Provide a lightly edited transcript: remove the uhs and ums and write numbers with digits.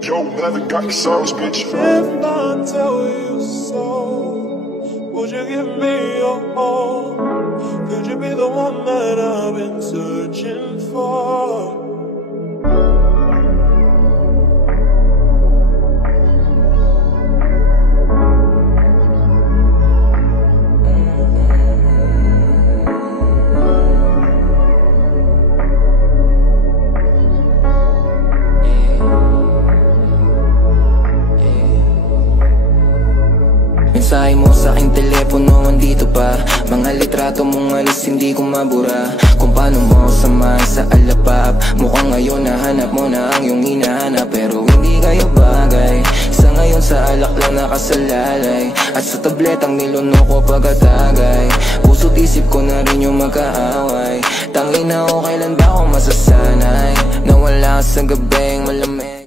Yo, Melvin got the sauce, bitch. If I tell you so, would you give me your all? Could you be the one that I've been searching for? Mensahe mo sa aking telepono, andito pa. Mga litrato mong alis, hindi ko mabura. Kung paano mo samahan sa alapap. Mukhang ngayon nahanap mo na ang iyong hinahanap, pero hindi kayo bagay. Sa ngayon sa alak lang nakasalalay, at sa tabletang niluno ko pagkatagay. Puso't isip ko na rin yung magkaaway. Tangin na o kailan ba ako masasanay na wala sa gabing malamig.